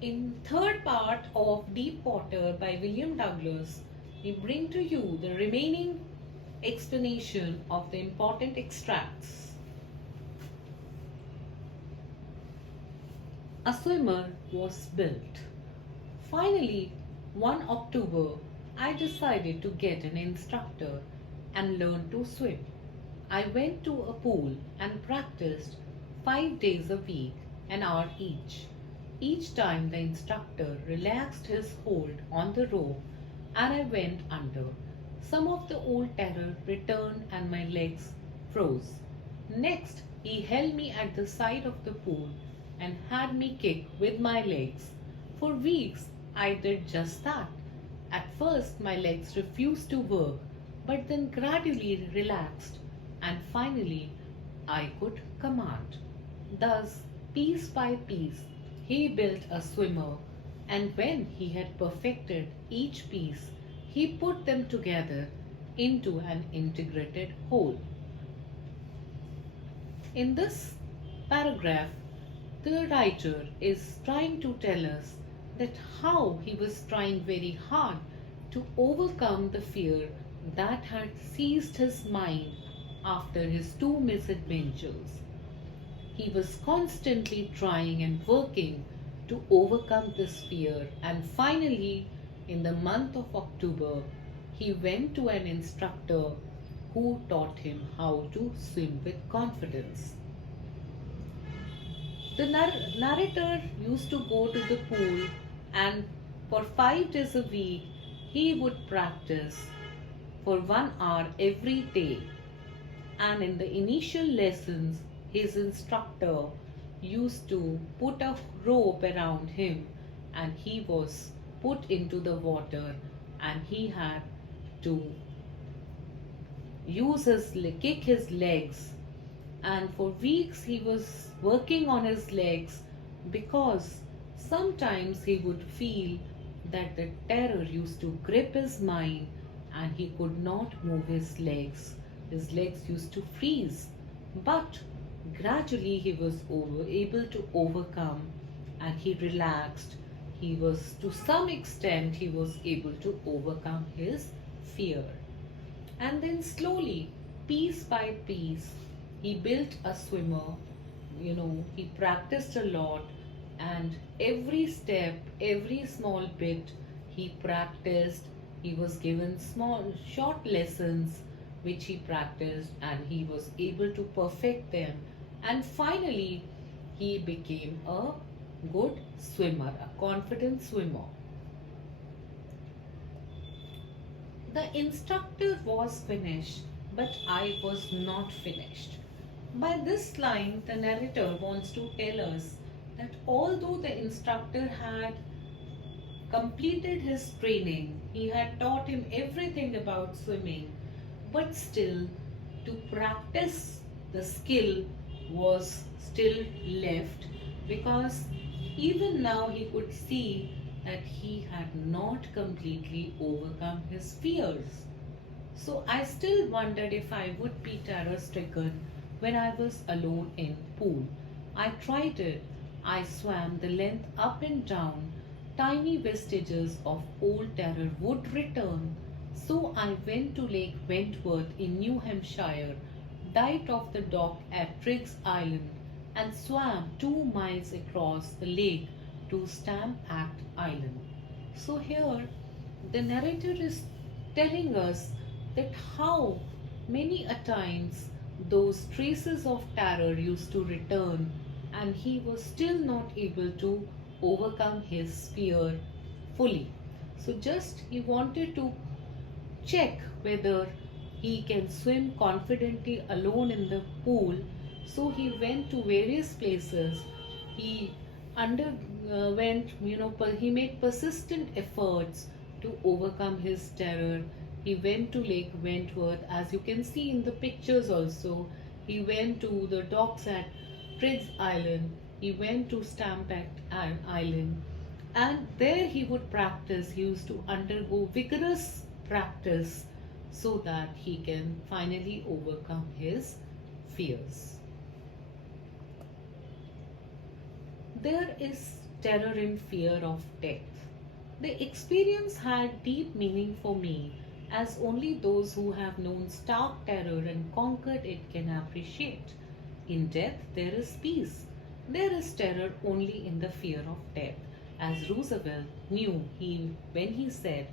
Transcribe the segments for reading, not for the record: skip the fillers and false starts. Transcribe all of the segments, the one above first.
In third part of Deep Water by William Douglas, we bring to you the remaining explanation of the important extracts. A swimmer was built. Finally, one October, I decided to get an instructor and learn to swim. I went to a pool and practiced 5 days a week, an hour each. Each time the instructor relaxed his hold on the rope and I went under. Some of the old terror returned and my legs froze. Next, he held me at the side of the pool and had me kick with my legs. For weeks, I did just that. At first, my legs refused to work, but then gradually relaxed, and finally, I could command. Thus, piece by piece, he built a swimmer, and when he had perfected each piece, he put them together into an integrated whole. In this paragraph, the writer is trying to tell us that how he was trying very hard to overcome the fear that had seized his mind after his two misadventures. He was constantly trying and working to overcome this fear, and finally, in the month of October, he went to an instructor who taught him how to swim with confidence. The narrator used to go to the pool, and for 5 days a week he would practice for 1 hour every day. And in the initial lessons, his instructor used to put a rope around him and he was put into the water and he had to kick his legs, and for weeks he was working on his legs because sometimes he would feel that the terror used to grip his mind and he could not move his legs. His legs used to freeze. But gradually he was able to overcome and he relaxed. He was, to some extent, he was able to overcome his fear. And then slowly, piece by piece, he built a swimmer. He practiced a lot, and every step, every small bit, he practiced. He was given small, short lessons which he practiced, and he was able to perfect them. And finally, he became a good swimmer, a confident swimmer. The instructor was finished, but I was not finished. By this line, the narrator wants to tell us that although the instructor had completed his training, he had taught him everything about swimming, but still, to practice the skill was still left, because even now he could see that he had not completely overcome his fears. So I still wondered if I would be terror stricken when I was alone in pool. I tried it. I swam the length up and down. Tiny vestiges of old terror would return. So I went to Lake Wentworth in New Hampshire, dived off the dock at Triggs Island, and swam 2 miles across the lake to Stamp Act Island. So here the narrator is telling us that how many a times those traces of terror used to return and he was still not able to overcome his fear fully. So just he wanted to check whether he can swim confidently alone in the pool. So he went to various places. He underwent, he made persistent efforts to overcome his terror. He went to Lake Wentworth, as you can see in the pictures also. He went to the docks at Triggs Island. He went to Stampak Island. And there he would practice. He used to undergo vigorous practice so that he can finally overcome his fears. There is terror and fear of death. The experience had deep meaning for me, as only those who have known stark terror and conquered it can appreciate. In death, there is peace. There is terror only in the fear of death, as Roosevelt knew when he said,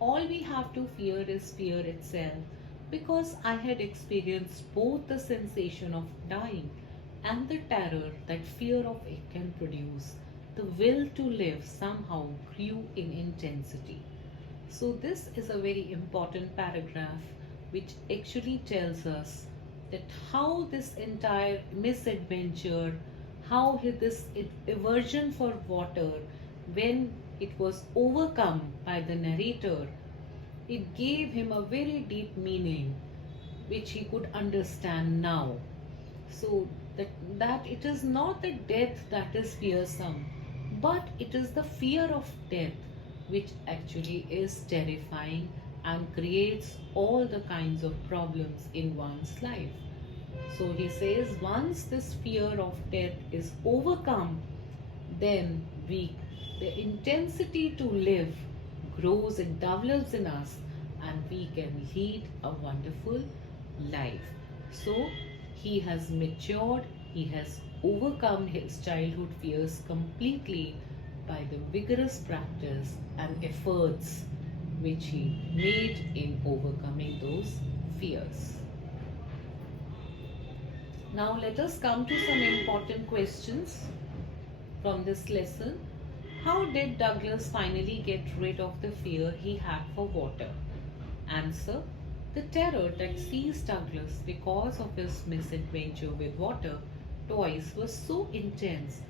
"All we have to fear is fear itself," because I had experienced both the sensation of dying and the terror that fear of it can produce. The will to live somehow grew in intensity. So, this is a very important paragraph which actually tells us that how this entire misadventure, how this aversion for water, when it was overcome by the narrator, it gave him a very deep meaning which he could understand now. So that it is not the death that is fearsome, but it is the fear of death which actually is terrifying and creates all the kinds of problems in one's life. So he says, once this fear of death is overcome, then the intensity to live grows and develops in us, and we can lead a wonderful life. So he has matured, he has overcome his childhood fears completely by the vigorous practice and efforts which he made in overcoming those fears. Now let us come to some important questions from this lesson. How did Douglas finally get rid of the fear he had for water? Answer: the terror that seized Douglas because of his misadventure with water toys was so intense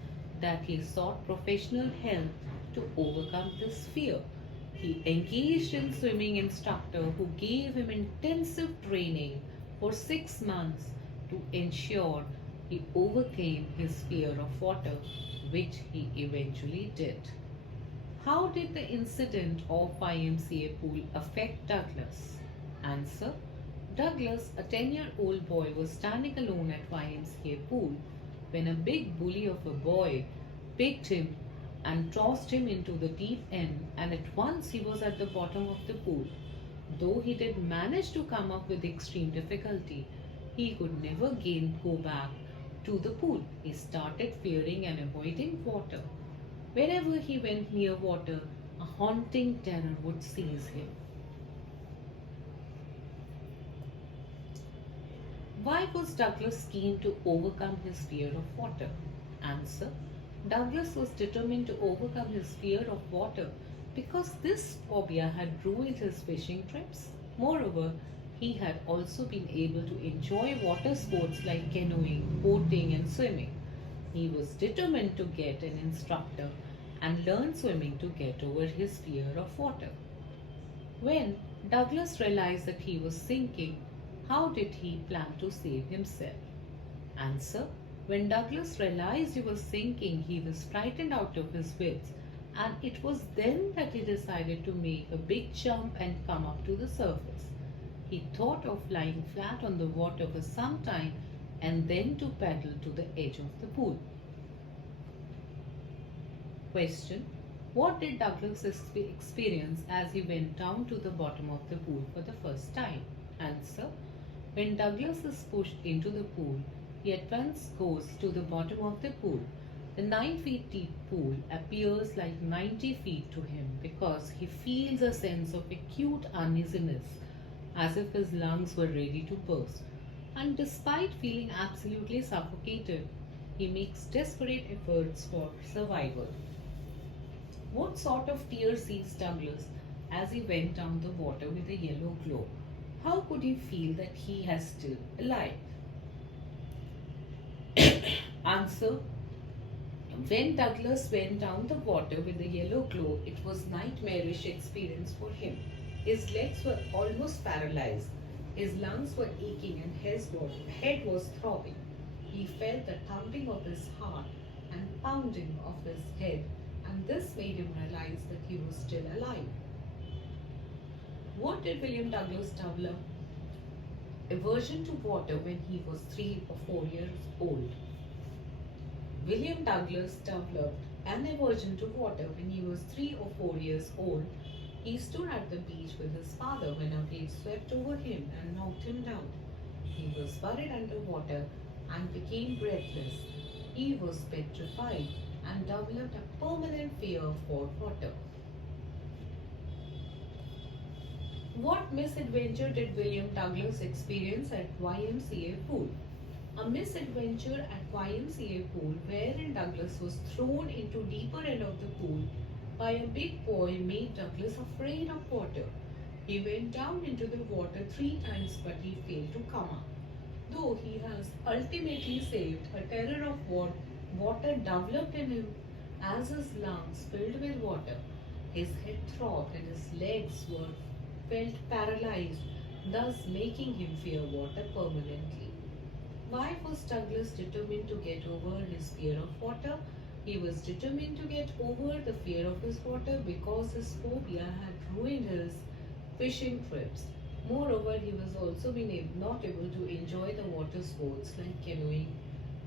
that he sought professional help to overcome this fear. He engaged in swimming instructor who gave him intensive training for 6 months to ensure he overcame his fear of water, which he eventually did. How did the incident of YMCA pool affect Douglas? Answer: Douglas, a 10-year-old boy, was standing alone at YMCA pool when a big bully of a boy picked him and tossed him into the deep end, and at once he was at the bottom of the pool. Though he did manage to come up with extreme difficulty, he could never again go back to the pool. He started fearing and avoiding water. Whenever he went near water, a haunting terror would seize him. Why was Douglas keen to overcome his fear of water? Answer: Douglas was determined to overcome his fear of water because this phobia had ruined his fishing trips. Moreover, he had also been able to enjoy water sports like canoeing, boating, and swimming. He was determined to get an instructor and learn swimming to get over his fear of water. When Douglas realized that he was sinking, how did he plan to save himself? Answer: when Douglas realized he was sinking, he was frightened out of his wits, and it was then that he decided to make a big jump and come up to the surface. He thought of lying flat on the water for some time and then to paddle to the edge of the pool. Question: what did Douglas experience as he went down to the bottom of the pool for the first time? Answer: when Douglas is pushed into the pool, he at once goes to the bottom of the pool. The 9 feet deep pool appears like 90 feet to him because he feels a sense of acute uneasiness, as if his lungs were ready to burst. And despite feeling absolutely suffocated, he makes desperate efforts for survival. What sort of tears seized Douglas as he went down the water with a yellow glow? How could he feel that he is still alive? Answer: when Douglas went down the water with the yellow glow, it was nightmarish experience for him. His legs were almost paralyzed. His lungs were aching and his head was throbbing. He felt the thumping of his heart and pounding of his head, and this made him realize that he was still alive. What did William Douglas develop? Aversion to water when he was 3 or 4 years old. William Douglas developed an aversion to water when he was 3 or 4 years old. He stood at the beach with his father when a wave swept over him and knocked him down. He was buried underwater and became breathless. He was petrified and developed a permanent fear for water. What misadventure did William Douglas experience at YMCA pool? A misadventure at YMCA pool wherein Douglas was thrown into deeper end of the pool by a big boy made Douglas afraid of water. He went down into the water 3 times but he failed to come up. Though he has ultimately saved, a terror of water developed in him as his lungs filled with water. His head throbbed and his legs were felt paralyzed, thus making him fear water permanently. Why was Douglas determined to get over his fear of water? He was determined to get over the fear of his water because his phobia had ruined his fishing trips. Moreover, he was also not able to enjoy the water sports like canoeing,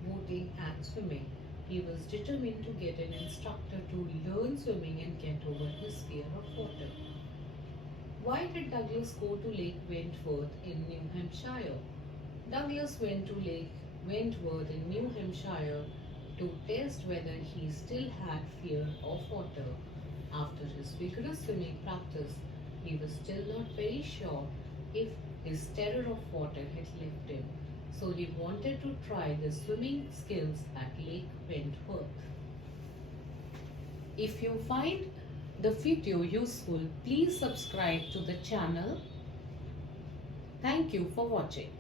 boating, and swimming. He was determined to get an instructor to learn swimming and get over his fear of water. Why did Douglas go to Lake Wentworth in New Hampshire? Douglas went to Lake Wentworth in New Hampshire to test whether he still had fear of water. After his vigorous swimming practice, he was still not very sure if his terror of water had left him, so he wanted to try the swimming skills at Lake Wentworth. If you find the video useful, please subscribe to the channel. Thank you for watching.